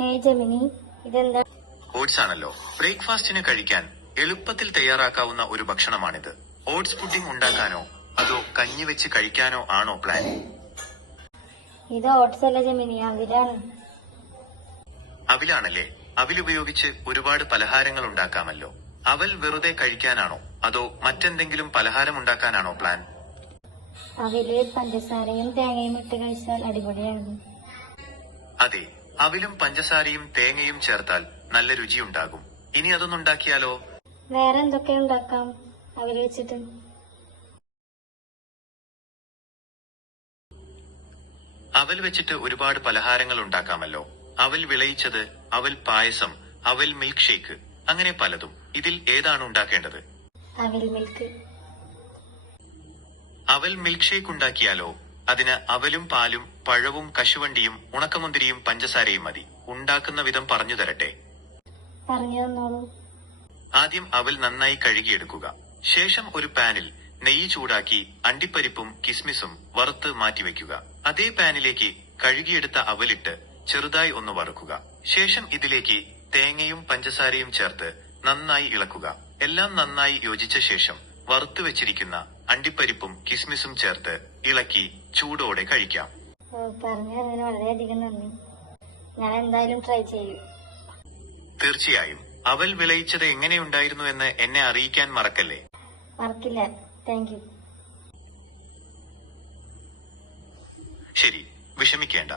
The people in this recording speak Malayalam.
ഹേ ജെമിനി, ഇതെന്താ? ഓട്സ് ആണല്ലോ. ബ്രേക്ക്ഫാസ്റ്റിന് കഴിക്കാൻ എളുപ്പത്തിൽ തയ്യാറാക്കാവുന്ന ഒരു ഭക്ഷണമാണിത്. ഓട്സ് പുഡിംഗ് ഉണ്ടാക്കാനോ അതോ കഞ്ഞി വെച്ച് കഴിക്കാനോ ആണോ പ്ലാൻ? ഇത് ഓട്സ് അല്ല ജെമിനി, അവിലാണ്. അവിലാണല്ലേ. അവിലുപയോഗിച്ച് ഒരുപാട് പലഹാരങ്ങൾ ഉണ്ടാക്കാമല്ലോ. അവൽ വെറുതെ കഴിക്കാനാണോ അതോ മറ്റെന്തെങ്കിലും പലഹാരം ഉണ്ടാക്കാനാണോ പ്ലാൻ? അവില് പഞ്ചസാരയും തേങ്ങയും ഇട്ട് കഴിച്ചാൽ അടിപൊളിയാണ്. അതെ, അവിലും പഞ്ചസാരയും തേങ്ങയും ചേർത്താൽ നല്ല രുചിയുണ്ടാകും. ഇനി അതൊന്നുണ്ടാക്കിയാലോ? വേറെ എന്തൊക്കെ ഉണ്ടാക്കാം അവില് വെച്ചിട്ട്? അവൽ വെച്ചിട്ട് ഒരുപാട് പലഹാരങ്ങൾ ഉണ്ടാക്കാമല്ലോ. അവൽ വിളയിച്ചത്, അവൽ പായസം, അവൽ മിൽക്ക് ഷേക്ക്, അങ്ങനെ പലതും. ഇതിൽ ഏതാണ് ഉണ്ടാക്കേണ്ടത്? അവിൽ മിൽക്ക്. അവൽ മിൽക്ക് ഷേക്ക് ഉണ്ടാക്കിയാലോ? അതിന് അവലും പാലും പഴവും കശുവണ്ടിയും ഉണക്കമുന്തിരിയും പഞ്ചസാരയും മതി. ഉണ്ടാക്കുന്ന വിധം പറഞ്ഞു തരട്ടെ? പറഞ്ഞു തന്നോളൂ. ആദ്യം അവൽ നന്നായി കഴുകിയെടുക്കുക. ശേഷം ഒരു പാനിൽ നെയ്യ് ചൂടാക്കി അണ്ടിപ്പരിപ്പും കിസ്മിസും വറുത്ത് മാറ്റിവെക്കുക. അതേ പാനിലേക്ക് കഴുകിയെടുത്ത അവലിട്ട് ചെറുതായി ഒന്ന് വറുക്കുക. ശേഷം ഇതിലേക്ക് തേങ്ങയും പഞ്ചസാരയും ചേർത്ത് നന്നായി ഇളക്കുക. എല്ലാം നന്നായി യോജിച്ച ശേഷം വറുത്തു വെച്ചിരിക്കുന്ന അണ്ടിപ്പരിപ്പും കിസ്മിസും ചേർത്ത് ഇളക്കി ചൂടോടെ കഴിക്കാം. പറഞ്ഞു തന്നതിന് വളരെയധികം നന്ദി. ഞാൻ എന്തായാലും ട്രൈ ചെയ്യും. തീർച്ചയായും. അവൽ വിളയിച്ചത് എങ്ങനെയുണ്ടായിരുന്നു എന്ന് എന്നെ അറിയിക്കാൻ മറക്കല്ലേ. മറക്കില്ല. Thank you. ശരി, വിഷമിക്കേണ്ട.